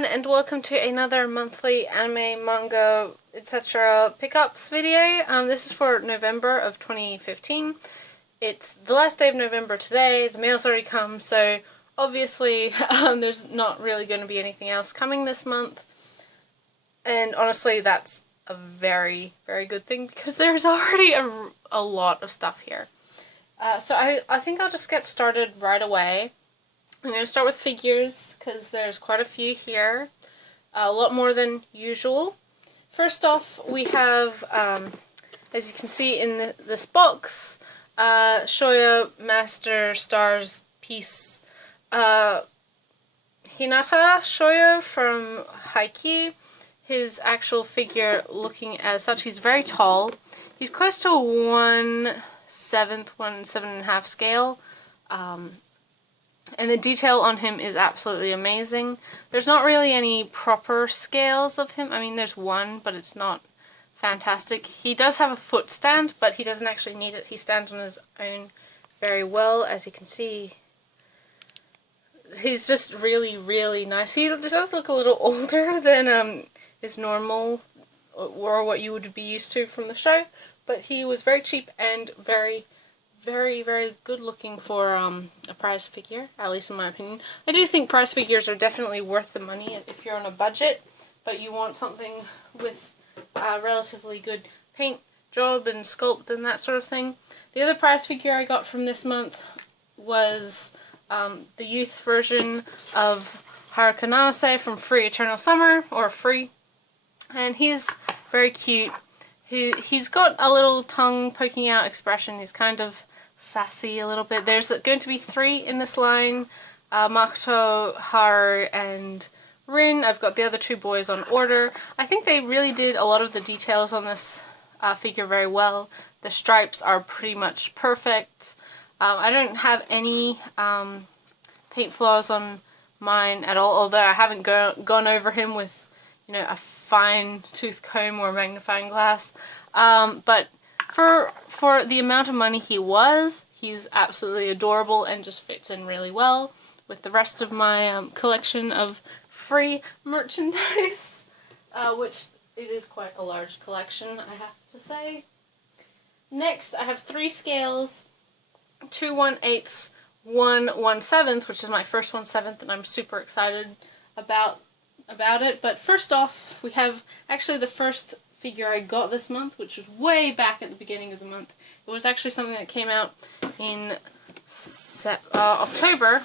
everyone, and welcome to another monthly anime, manga, etc. pickups video. This is for November of 2015. It's the last day of November today. The mail's already come, so obviously there's not really going to be anything else coming this month. And honestly, that's a very, very good thing because there's already a lot of stuff here. So I think I'll just get started right away. I'm going to start with figures because there's quite a few here, a lot more than usual. First off, we have, as you can see in this box, Shoya Master Star's piece, Hinata Shoya from Haikyuu. His actual figure looking as such, he's very tall. He's close to a 1/7, 1.5 scale. And the detail on him is absolutely amazing. There's not really any proper scales of him. I mean, there's one, but it's not fantastic. He does have a foot stand, but he doesn't actually need it. He stands on his own very well, as you can see. He's just really, really nice. He does look a little older than is normal, or what you would be used to from the show, but he was very cheap and very, very good looking for a prize figure, at least in my opinion. I do think prize figures are definitely worth the money if you're on a budget, but you want something with a relatively good paint job and sculpt and that sort of thing. The other prize figure I got from this month was the youth version of Haruka Nanase from Free Eternal Summer, or Free, and he's very cute. He's got a little tongue poking out expression. He's kind of sassy a little bit. There's going to be 3 in this line, Makoto, Haru, and Rin. I've got the other 2 boys on order. I think they really did a lot of the details on this figure very well. The stripes are pretty much perfect. I don't have any paint flaws on mine at all, although I haven't gone over him with, you know, a fine tooth comb or magnifying glass. But for the amount of money he's absolutely adorable and just fits in really well with the rest of my collection of free merchandise, which it is quite a large collection, I have to say. Next, I have 3 scales, 2 1/8, 1 1/7, which is my first 1/7, and I'm super excited about it. But first off, we have actually the first figure I got this month, which was way back at the beginning of the month. It was actually something that came out in October,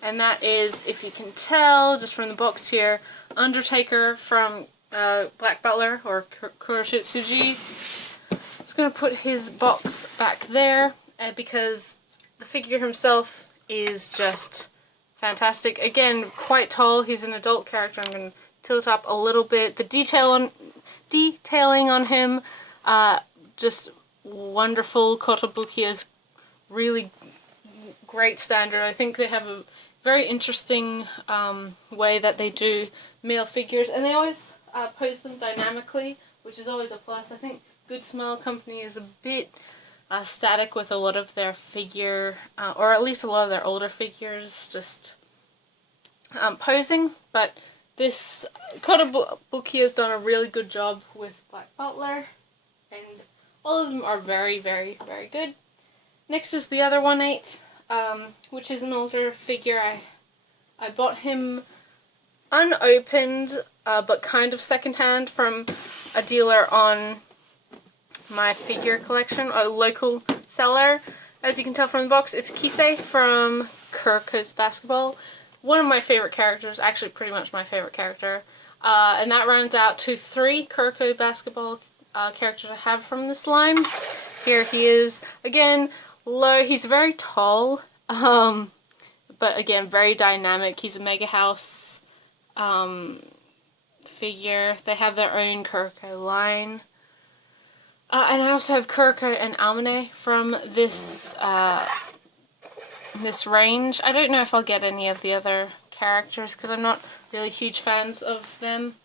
and that is, if you can tell just from the box here, Undertaker from Black Butler, or Kuroshitsuji. Just going to put his box back there, because the figure himself is just fantastic. Again, quite tall. He's an adult character. I'm going to tilt up a little bit. The detailing on him, just wonderful. Kotobukiya's really great standard. I think they have a very interesting way that they do male figures, and they always pose them dynamically, which is always a plus. I think Good Smile Company is a bit static with a lot of their figure, or at least a lot of their older figures, just posing, but this Kotobukiya has done a really good job with Black Butler, and all of them are very, very good. Next is the other 1/8, which is an older figure. I bought him unopened, but kind of secondhand from a dealer on my figure collection, a local seller. As you can tell from the box, it's Kisei from Kuroko's Basketball. One of my favorite characters, actually pretty much my favorite character. And that rounds out to 3 Kuroko Basketball characters I have from this line. Here he is. Again, low. He's very tall, but again, very dynamic. He's a Mega House figure. They have their own Kuroko line. And I also have Kuroko and Amane from this this range. I don't know if I'll get any of the other characters because I'm not really huge fans of them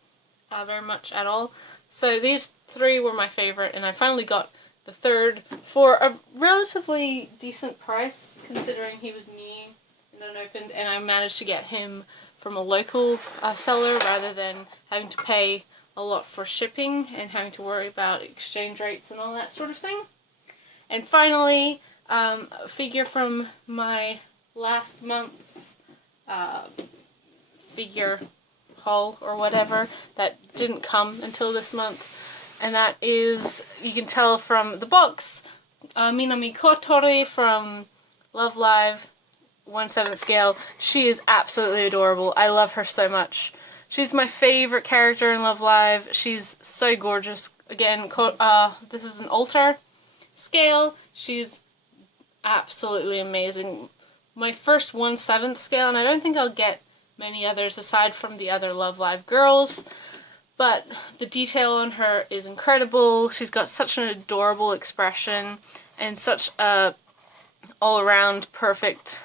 very much at all. So these 3 were my favorite, and I finally got the 3rd for a relatively decent price considering he was new and unopened, and I managed to get him from a local seller rather than having to pay a lot for shipping and having to worry about exchange rates and all that sort of thing. And finally, a figure from my last month's figure haul or whatever that didn't come until this month, and that is, you can tell from the box, Minami Kotori from Love Live 1/7 scale. She is absolutely adorable. I love her so much. She's my favorite character in Love Live. She's so gorgeous. Again, this is an altar scale. She's absolutely amazing. My first 1/7 scale, and I don't think I'll get many others aside from the other Love Live girls, but the detail on her is incredible. She's got such an adorable expression and such a all-around perfect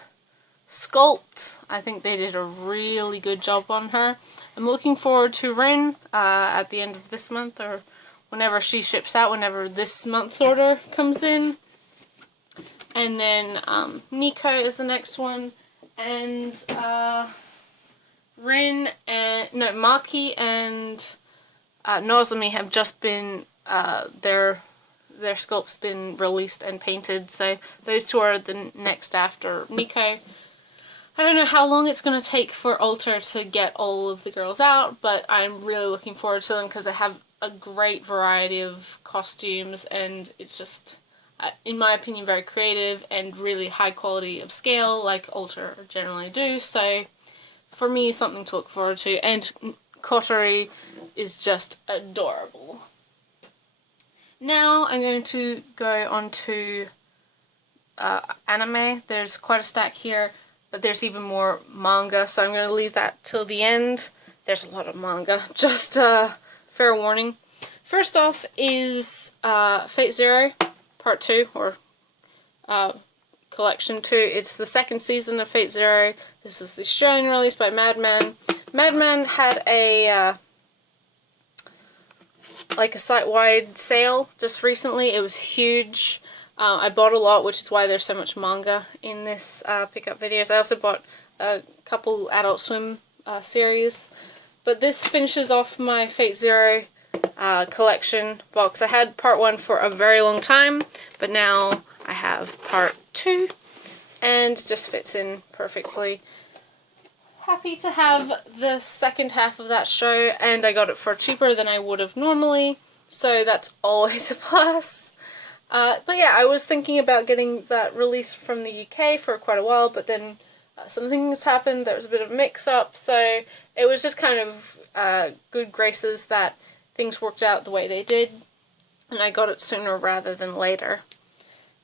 sculpt. I think they did a really good job on her. I'm looking forward to Rin at the end of this month, or whenever she ships out, whenever this month's order comes in. And then Nico is the next one, and Rin and Maki and Nozomi have just been their sculpt's been released and painted, so those two are the next after Nico. I don't know how long it's going to take for Alter to get all of the girls out, but I'm really looking forward to them because they have a great variety of costumes, and it's just, in my opinion, very creative and really high quality of scale, like Alter generally do. So for me, something to look forward to, and Kotori is just adorable. Now I'm going to go on to anime. There's quite a stack here, but there's even more manga, so I'm going to leave that till the end. There's a lot of manga, just fair warning. First off is Fate Zero Part 2, or Collection 2. It's the second season of Fate Zero. This is the Australian release by Madman. Madman had a like a site-wide sale just recently. It was huge. I bought a lot, which is why there's so much manga in this pickup videos. I also bought a couple Adult Swim series. But this finishes off my Fate Zero collection box. I had part 1 for a very long time, but now I have part 2, and just fits in perfectly. Happy to have the second half of that show, and I got it for cheaper than I would have normally, so that's always a plus. But yeah, I was thinking about getting that release from the UK for quite a while, but then some things happened. There was a bit of a mix-up, so it was just kind of good graces that things worked out the way they did, and I got it sooner rather than later.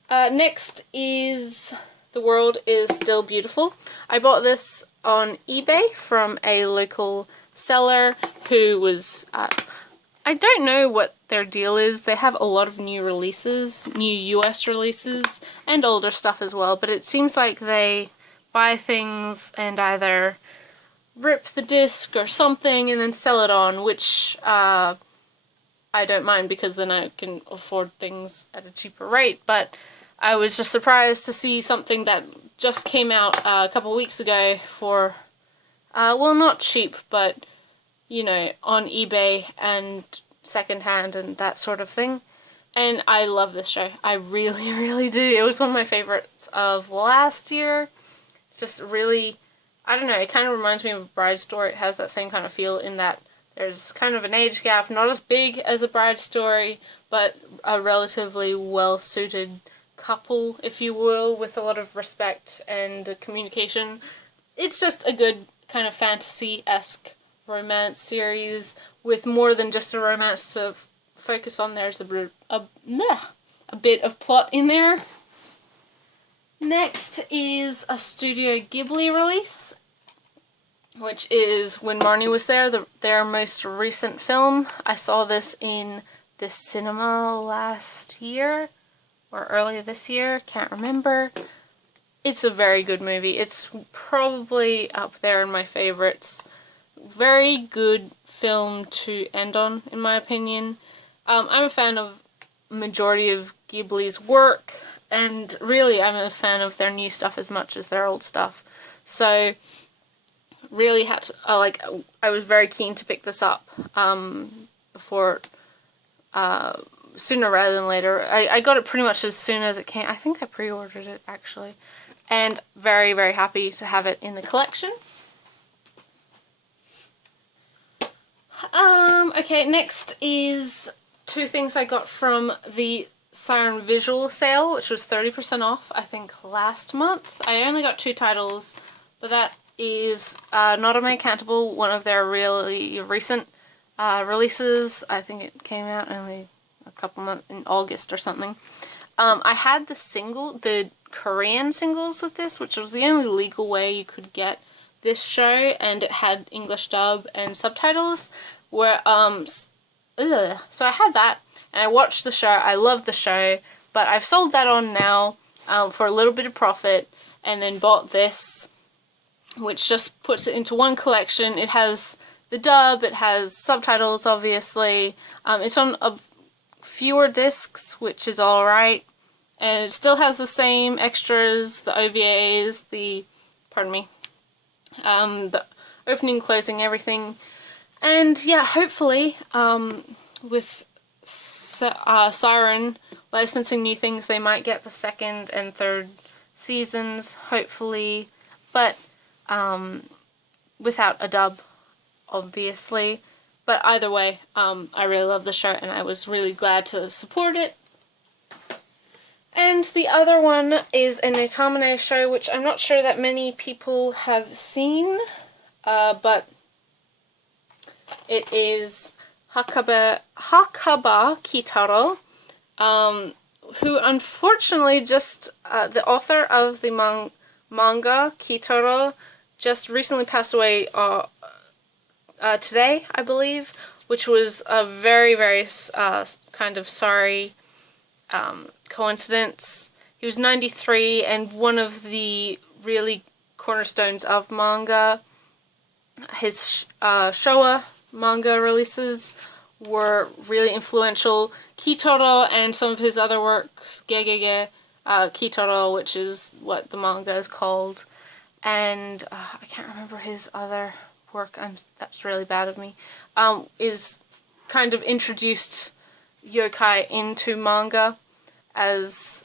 Next is The World Is Still Beautiful. I bought this on eBay from a local seller who was, I don't know what their deal is. They have a lot of new releases, new US releases, and older stuff as well, but it seems like they buy things and either rip the disc or something and then sell it on, which I don't mind because then I can afford things at a cheaper rate, but I was just surprised to see something that just came out a couple weeks ago for, well, not cheap, but, you know, on eBay and secondhand and that sort of thing. And I love this show. I really, really do. It was one of my favorites of last year. Just really, I don't know, it kind of reminds me of a Bride Story. It has that same kind of feel in that there's kind of an age gap, not as big as a Bride Story, but a relatively well-suited couple, if you will, with a lot of respect and communication. It's just a good kind of fantasy-esque romance series with more than just a romance to focus on. There's a bit of plot in there. Next is a Studio Ghibli release, which is When Marnie Was There, their most recent film. I saw this in the cinema last year, or earlier this year, can't remember. It's a very good movie. It's probably up there in my favorites. Very good film to end on, in my opinion. I'm a fan of majority of Ghibli's work, and really I'm a fan of their new stuff as much as their old stuff. So really had to, I was very keen to pick this up before, sooner rather than later. I got it pretty much as soon as it came. I think I pre-ordered it, actually. And very, very happy to have it in the collection. Okay, next is two things I got from the Siren Visual sale, which was 30% off, I think, last month. I only got two titles, but that is Not Uncountable, one of their really recent releases. I think it came out only a couple months in August or something. I had the Korean singles with this, which was the only legal way you could get this show, and it had English dub and subtitles. So I had that, and I watched the show. I loved the show, but I've sold that on now for a little bit of profit, and then bought this, which just puts it into one collection. It has the dub, it has subtitles, obviously. It's on fewer discs, which is alright, and it still has the same extras, the OVAs, the opening, closing, everything. And yeah, hopefully, with Siren licensing new things, they might get the second and third seasons, hopefully, but without a dub, obviously. But either way, I really love the show, and I was really glad to support it. And the other one is a Netamane show, which I'm not sure that many people have seen, but it is Hakaba Kitaro, who unfortunately just, the author of the manga, Kitaro, just recently passed away today, I believe, which was a very, very kind of sorry coincidence. He was 93, and one of the really cornerstones of manga. His Showa manga releases were really influential. Kitaro and some of his other works, Gegege Kitaro, which is what the manga is called, and I can't remember his other work, that's really bad of me, is kind of introduced yokai into manga as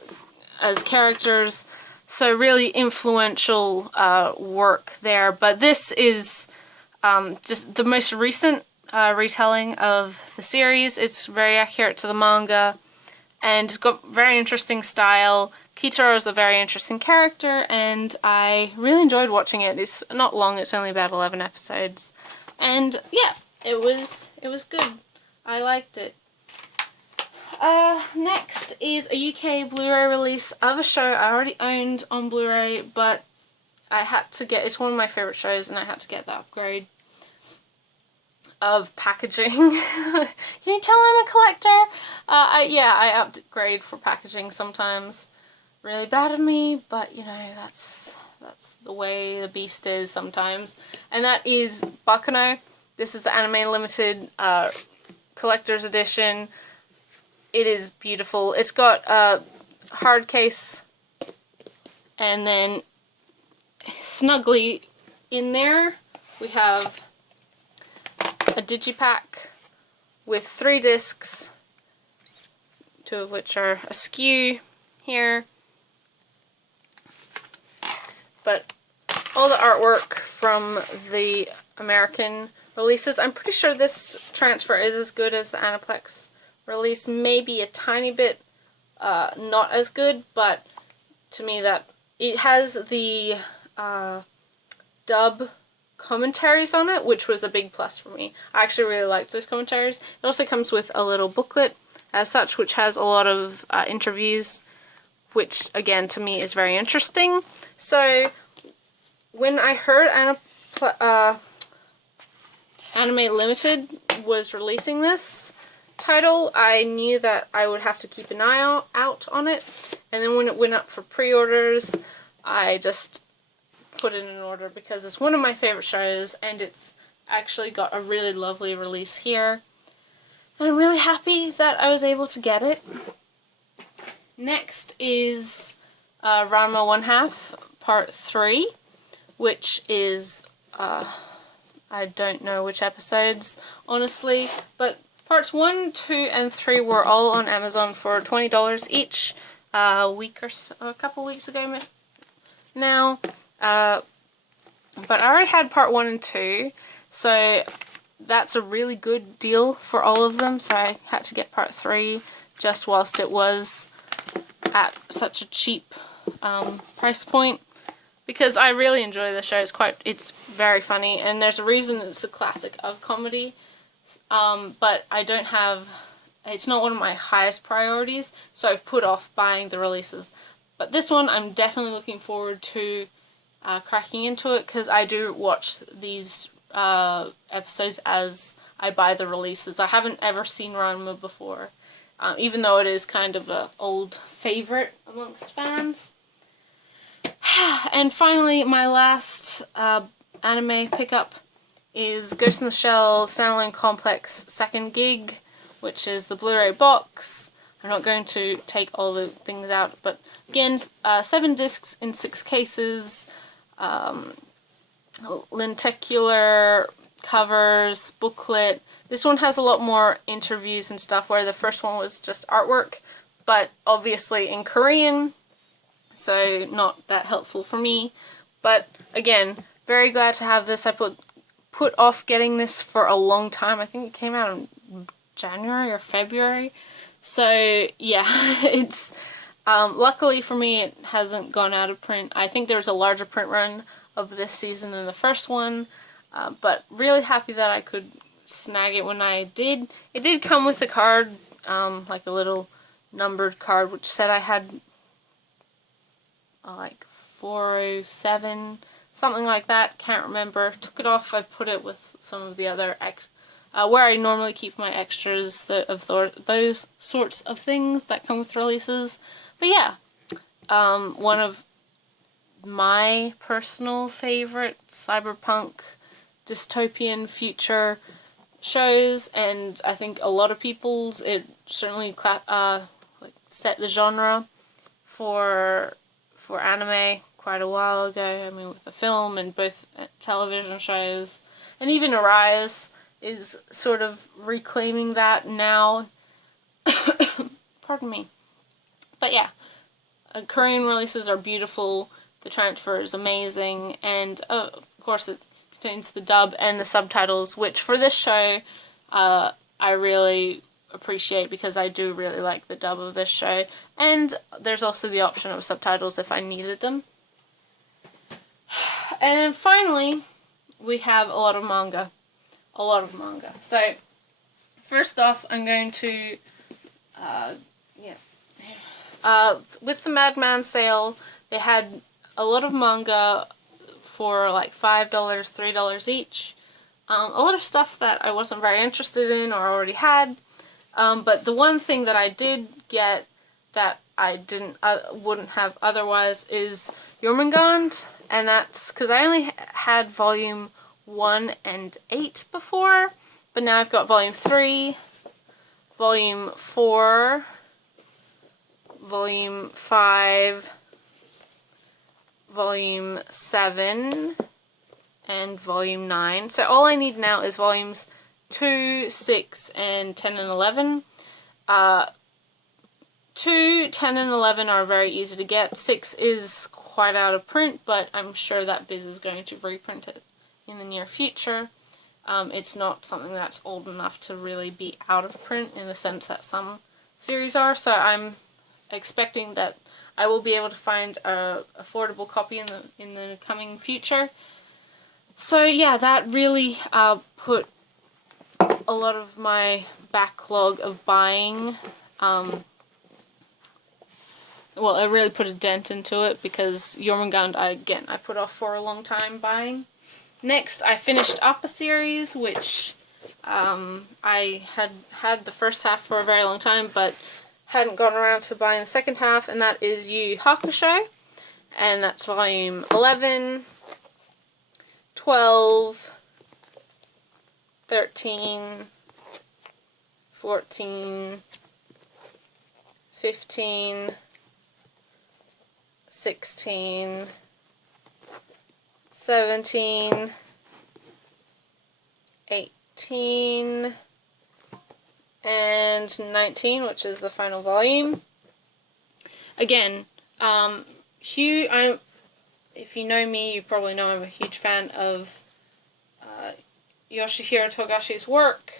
characters, so really influential work there. But this is just the most recent retelling of the series. It's very accurate to the manga, and it's got very interesting style. Kitaro is a very interesting character, and I really enjoyed watching it. It's not long, it's only about 11 episodes. And yeah, it was good. I liked it. Next is a UK Blu-ray release of a show I already owned on Blu-ray, but I had to get, it's one of my favourite shows, and I had to get the upgrade of packaging. Can you tell I'm a collector? I upgrade for packaging sometimes. Really bad of me, but you know, that's the way the beast is sometimes. And that is Baccano. This is the Anime Limited collector's edition. It is beautiful. It's got a hard case, and then snugly in there we have a digipack with 3 discs, 2 of which are askew here. But all the artwork from the American releases, I'm pretty sure this transfer is as good as the Aniplex release, maybe a tiny bit not as good, but to me that it has the dub commentaries on it, which was a big plus for me. I actually really liked those commentaries. It also comes with a little booklet as such, which has a lot of interviews, which again to me is very interesting. So when I heard Anime Limited was releasing this title, I knew that I would have to keep an eye out on it, and then when it went up for pre-orders, I just put it in order because it's one of my favorite shows, and it's actually got a really lovely release here. And I'm really happy that I was able to get it. Next is Ranma 1/2 Part 3, which is I don't know which episodes, honestly, but parts 1, 2, and 3 were all on Amazon for $20 each a couple weeks ago now. But I already had part 1 and 2, so that's a really good deal for all of them, so I had to get part 3 just whilst it was at such a cheap price point, because I really enjoy the show. It's very funny, and there's a reason it's a classic of comedy, but it's not one of my highest priorities, so I've put off buying the releases. But this one I'm definitely looking forward to cracking into it, because I do watch these episodes as I buy the releases. I haven't ever seen Ranma before, even though it is kind of an old favourite amongst fans. And finally, my last anime pickup is Ghost in the Shell Standalone Complex Second Gig, which is the Blu-ray box. I'm not going to take all the things out, but again, 7 discs in 6 cases, lenticular covers, booklet. This one has a lot more interviews and stuff, where the first one was just artwork, but obviously in Korean, so not that helpful for me. But again, very glad to have this. I put off getting this for a long time. I think it came out in January or February. So yeah, it's luckily for me it hasn't gone out of print. I think there was a larger print run of this season than the first one, but really happy that I could snag it when I did. It did come with a card, like a little numbered card, which said I had like 407, something like that, can't remember. Took it off, I put it with some of the other where I normally keep my extras those sorts of things that come with releases. But yeah, one of my personal favorite cyberpunk dystopian future shows, and I think a lot of people's, it certainly set the genre for anime quite a while ago. I mean, with the film and both television shows, and even Arise is sort of reclaiming that now. Pardon me. But yeah, Korean releases are beautiful, the transfer is amazing, and of course it contains the dub and the subtitles, which for this show I really appreciate, because I do really like the dub of this show, and there's also the option of subtitles if I needed them. And then finally, we have a lot of manga. So, first off, I'm going to, with the Madman sale, they had a lot of manga for like $5, $3 each. A lot of stuff that I wasn't very interested in or already had. But the one thing that I did get that I wouldn't have otherwise is Jormungand, and that's because I only had volume 1 and 8 before, but now I've got volume 3, volume 4, volume 5, volume 7, and volume 9. So all I need now is volumes 2, 6, and 10 and 11. 2, 10, and 11 are very easy to get. 6 is quite out of print, but I'm sure that Viz is going to reprint it in the near future. It's not something that's old enough to really be out of print in the sense that some series are, so I'm expecting that I will be able to find a affordable copy in the coming future. So yeah, that really put a lot of my backlog of buying, well, it really put a dent into it, because Jormungand, I put off for a long time buying. Next, I finished up a series, which I had the first half for a very long time, but hadn't gotten around to buying the second half, and that is Yu Yu Hakusho, and that's volume 11, 12, 13, 14, 15, 16, 17, 18 and 19, which is the final volume. Again, if you know me, you probably know I'm a huge fan of Yoshihiro Togashi's work.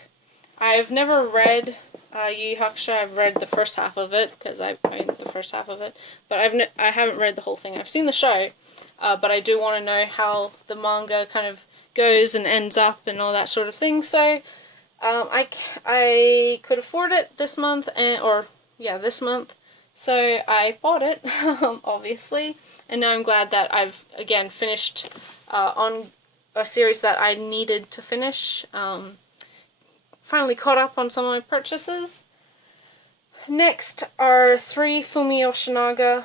I've never read Yu Yu Hakusho. I've read the first half of it, because I own the first half of it, but I haven't read the whole thing. I've seen the show, but I do want to know how the manga kind of goes and ends up and all that sort of thing, so I could afford it this month, this month, so I bought it, obviously, and now I'm glad that I've, again, finished on a series that I needed to finish. Finally caught up on some of my purchases. Next are 3 Fumi Yoshinaga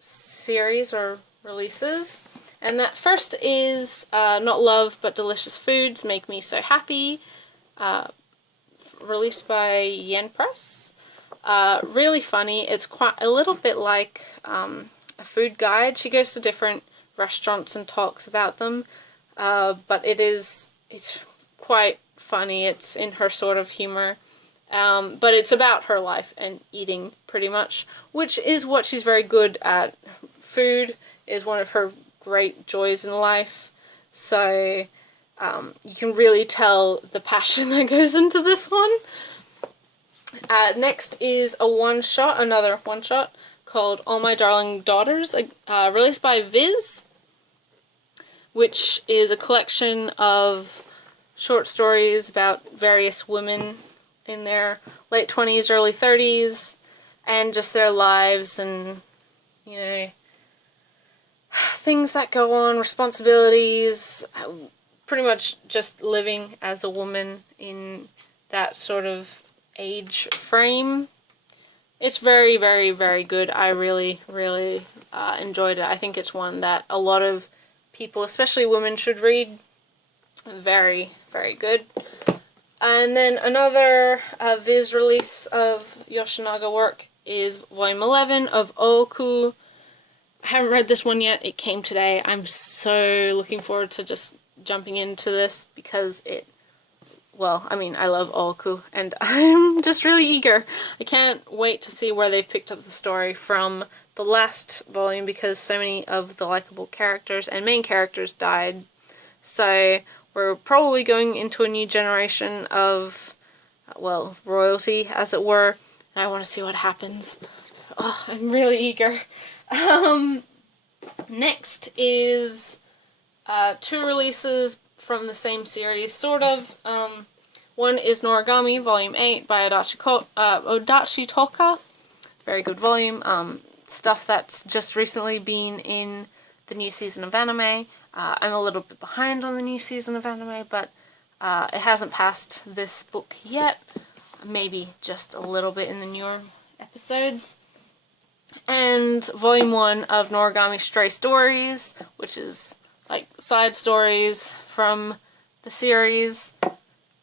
series or releases. And that first is Not Love But Delicious Foods Make Me So Happy, released by Yen Press. Really funny. It's quite a little bit like a food guide. She goes to different restaurants and talks about them, but it's quite funny. It's in her sort of humor, but it's about her life and eating, pretty much, which is what she's very good at. Food is one of her great joys in life, so you can really tell the passion that goes into this one. Next is another one-shot called All My Darling Daughters, released by Viz, which is a collection of short stories about various women in their late 20s, early 30s, and just their lives and, you know, things that go on, responsibilities, pretty much just living as a woman in that sort of age frame. It's very, very, very good. I really, really enjoyed it. I think it's one that a lot of people, especially women, should read. Very, very good. And then another Viz release of Yoshinaga work is Volume 11 of Ooku. I haven't read this one yet. It came today. I'm so looking forward to just jumping into this because I love Ooku, and I'm just really eager. I can't wait to see where they've picked up the story from the last volume, because so many of the likable characters and main characters died. So we're probably going into a new generation of, royalty, as it were, and I want to see what happens. Oh, I'm really eager. Next is 2 releases from the same series, sort of. One is Noragami, Volume 8 by Odachi Toka. Very good volume. Stuff that's just recently been in the new season of anime. I'm a little bit behind on the new season of anime, but it hasn't passed this book yet. Maybe just a little bit in the newer episodes. And Volume 1 of Noragami Stray Stories, which is like side stories from the series.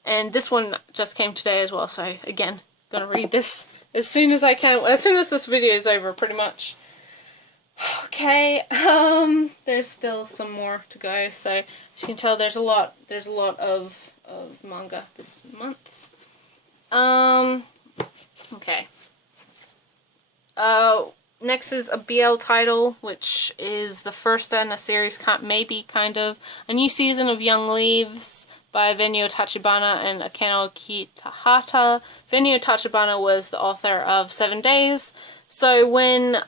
And this one just came today as well, so again, gonna read this as soon as I can, as soon as this video is over, pretty much. Okay, there's still some more to go, so as you can tell, there's a lot of manga this month. Okay. Next is a BL title, which is the first in a series, maybe kind of a new season of Young Leaves by Venio Tachibana and Akeno Kitahata. Venio Tachibana was the author of 7 Days. So when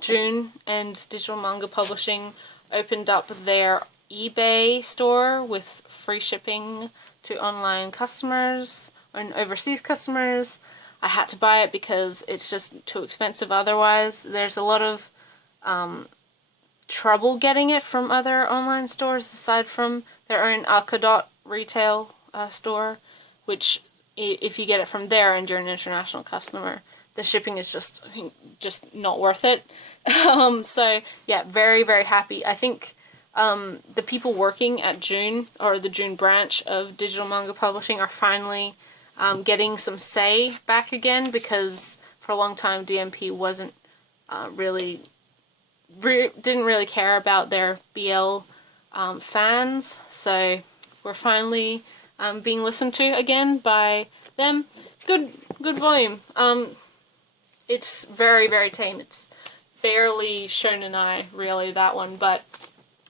June and Digital Manga Publishing opened up their eBay store with free shipping to online customers and overseas customers, I had to buy it because it's just too expensive otherwise. There's a lot of trouble getting it from other online stores aside from their own Akadot retail store, which if you get it from there and you're an international customer, the shipping is just not worth it. So yeah, very, very happy. I think the people working at June, or the June branch of Digital Manga Publishing, are finally getting some say back again, because for a long time DMP wasn't didn't really care about their BL fans. So we're finally being listened to again by them. Good volume. It's very, very tame. It's barely shonen ai, really, that one, but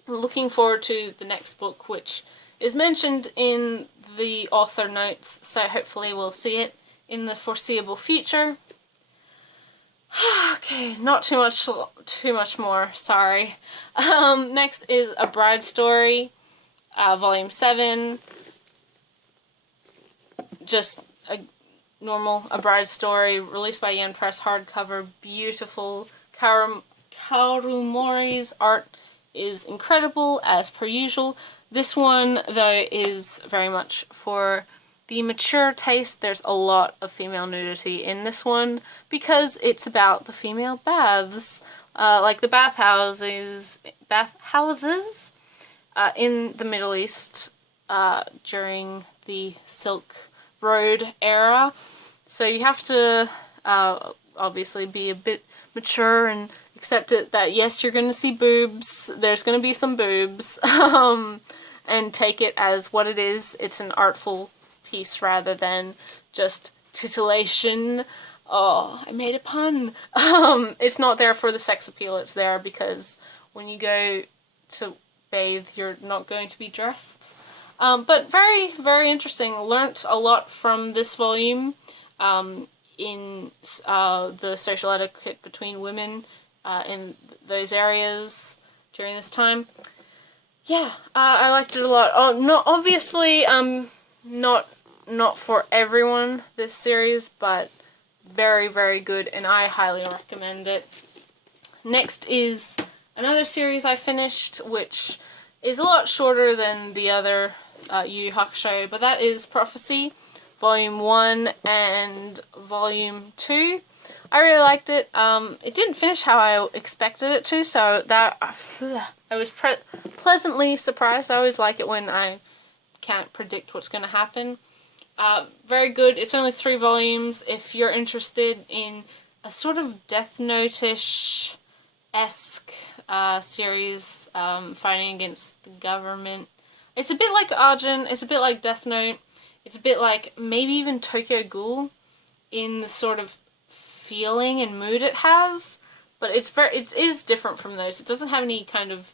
I'm looking forward to the next book, which is mentioned in the author notes, so hopefully we'll see it in the foreseeable future. Okay, not too much more, sorry. Next is A Bride Story, Volume 7. Just a normal A Bride Story, released by Yen Press, hardcover, beautiful. Karumori's art is incredible, as per usual. This one, though, is very much for the mature taste. There's a lot of female nudity in this one, because it's about the female baths, like the bathhouses in the Middle East during the Silk Road era. So you have to obviously be a bit mature and accept it that yes, you're going to see boobs, there's going to be some boobs, and take it as what it is. It's an artful piece rather than just titillation. Oh, I made a pun. It's not there for the sex appeal, it's there because when you go to bathe, you're not going to be dressed. But very, very interesting. Learnt a lot from this volume in the social etiquette between women in those areas during this time. Yeah, I liked it a lot. Oh, no, obviously, not for everyone, this series, but very, very good, and I highly recommend it. Next is another series I finished, which is a lot shorter than the other Yu Yu Hakusho, but that is Prophecy, Volume 1 and Volume 2. I really liked it. It didn't finish how I expected it to, so that I was pleasantly surprised. I always like it when I can't predict what's going to happen. Very good. It's only 3 volumes. If you're interested in a sort of Death Note-ish esque series, fighting against the government. It's a bit like Arjun, it's a bit like Death Note, it's a bit like maybe even Tokyo Ghoul in the sort of feeling and mood it has, but it is different from those. It doesn't have any kind of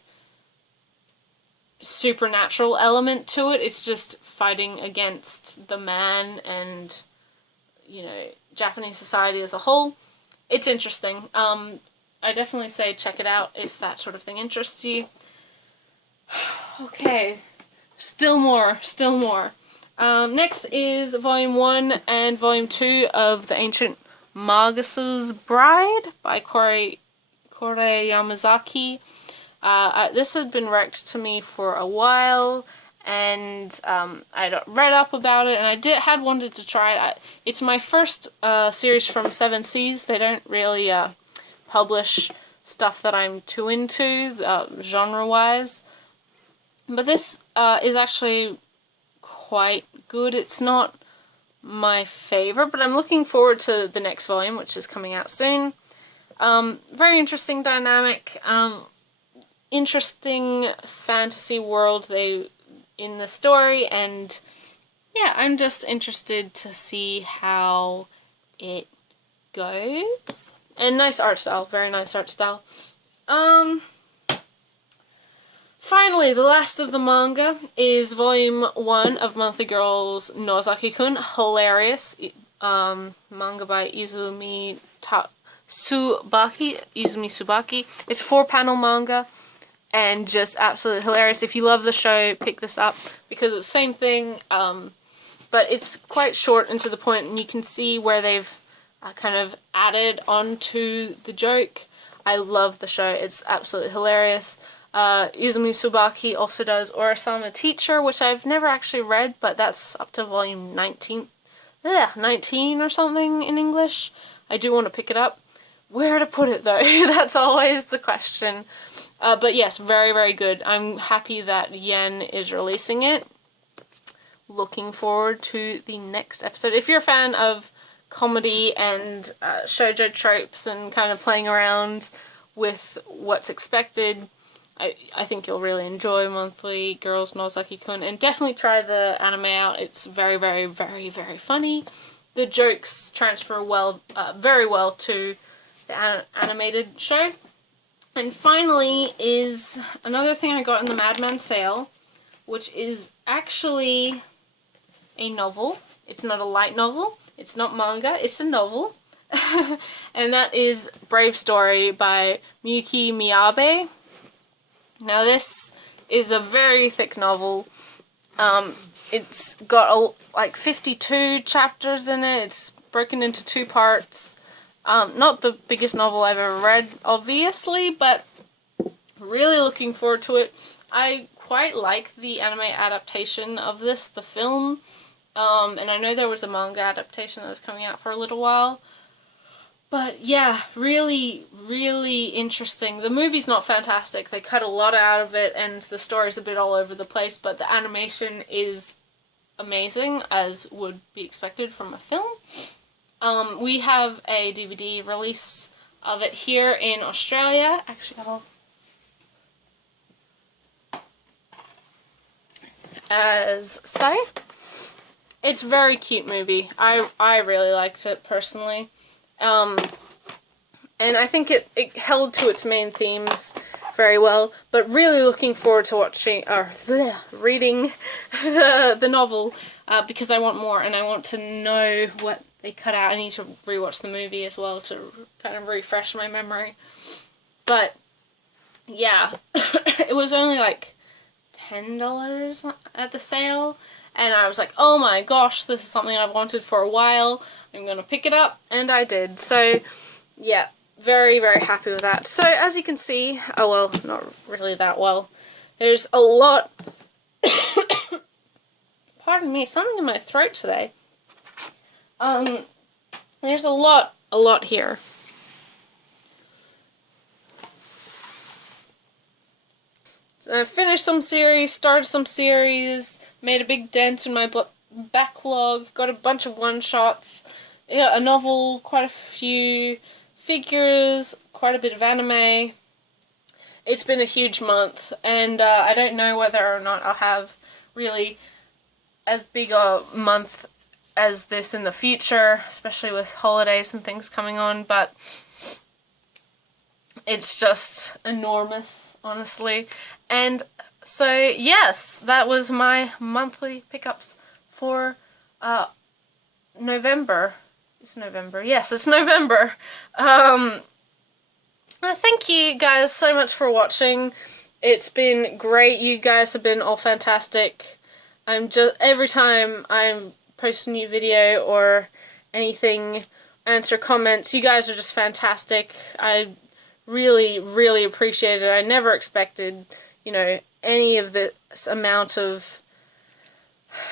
supernatural element to it. It's just fighting against the man and, you know, Japanese society as a whole. It's interesting. I definitely say check it out if that sort of thing interests you. Okay, still more. Next is Volume 1 and Volume 2 of The Ancient Magasu's Bride by Kore Yamazaki. This had been recommended to me for a while, and I'd read up about it, and I had wanted to try it. It's my first series from 7 Seas. They don't really publish stuff that I'm too into, genre-wise. But this is actually quite good. It's not my favourite, but I'm looking forward to the next volume, which is coming out soon. Very interesting dynamic, interesting fantasy world in the story, and yeah, I'm just interested to see how it goes. And nice art style, very nice art style. Finally, the last of the manga is Volume 1 of Monthly Girls Nozaki-kun. Hilarious. Manga by Izumi Tsubaki. It's a 4-panel manga, and just absolutely hilarious. If you love the show, pick this up, because it's the same thing, but it's quite short and to the point, and you can see where they've kind of added onto the joke. I love the show. It's absolutely hilarious. Izumi Tsubaki also does Orasama Teacher, which I've never actually read, but that's up to volume 19 or something in English. I do want to pick it up. Where to put it, though? That's always the question. But yes, very, very good. I'm happy that Yen is releasing it. Looking forward to the next episode. If you're a fan of comedy and shoujo tropes and kind of playing around with what's expected, I think you'll really enjoy Monthly Girls Nozaki-kun, and definitely try the anime out. It's very, very, very, very funny. The jokes transfer very well to the animated show. And finally is another thing I got in the Madman sale, which is actually a novel. It's not a light novel, it's not manga, it's a novel. And that is Brave Story by Miyuki Miyabe. Now this is a very thick novel. It's got like 52 chapters in it. It's broken into 2 parts. Not the biggest novel I've ever read, obviously, but really looking forward to it. I quite like the anime adaptation of this, the film. And I know there was a manga adaptation that was coming out for a little while. But yeah, really, really interesting. The movie's not fantastic. They cut a lot out of it and the story's a bit all over the place, but the animation is amazing, as would be expected from a film. We have a DVD release of it here in Australia. Actually, as so. It's a very cute movie. I really liked it personally. And I think it held to its main themes very well, but really looking forward to reading the novel, because I want more and I want to know what they cut out. I need to rewatch the movie as well to kind of refresh my memory. But yeah, it was only like $10 at the sale, and I was like, oh my gosh, this is something I've wanted for a while. I'm gonna pick it up, and I did. So yeah, very, very happy with that. So as you can see, oh well, not really that well. There's a lot, pardon me, something in my throat today. There's a lot here. So I finished some series, started some series, made a big dent in my backlog, got a bunch of one-shots, yeah, a novel, quite a few figures, quite a bit of anime. It's been a huge month, and I don't know whether or not I'll have really as big a month as this in the future, especially with holidays and things coming on, but it's just enormous, honestly. And so, yes, that was my monthly pickups for November. It's November. Yes, it's November. Thank you guys so much for watching. It's been great. You guys have been all fantastic. Every time I post a new video or anything, answer comments, you guys are just fantastic. I really, really appreciate it. I never expected, you know, any of this amount of,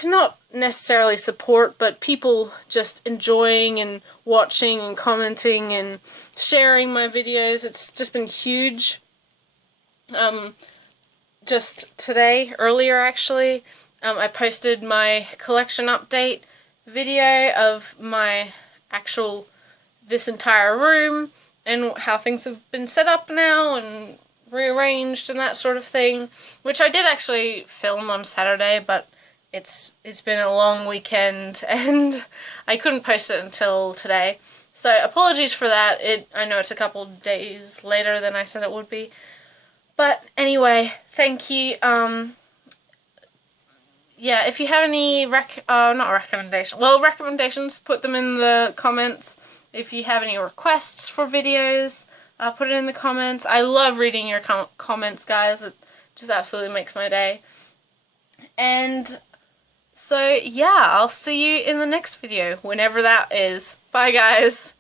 not necessarily support, but people just enjoying and watching and commenting and sharing my videos. It's just been huge. Just today, earlier actually, I posted my collection update video of my this entire room and how things have been set up now and rearranged and that sort of thing, which I did actually film on Saturday, but it's been a long weekend and I couldn't post it until today. So apologies for that. I know it's a couple days later than I said it would be. But anyway, thank you. Yeah, if you have any recommendations, put them in the comments. If you have any requests for videos, put it in the comments. I love reading your comments, guys. It just absolutely makes my day. And so, yeah, I'll see you in the next video, whenever that is. Bye, guys.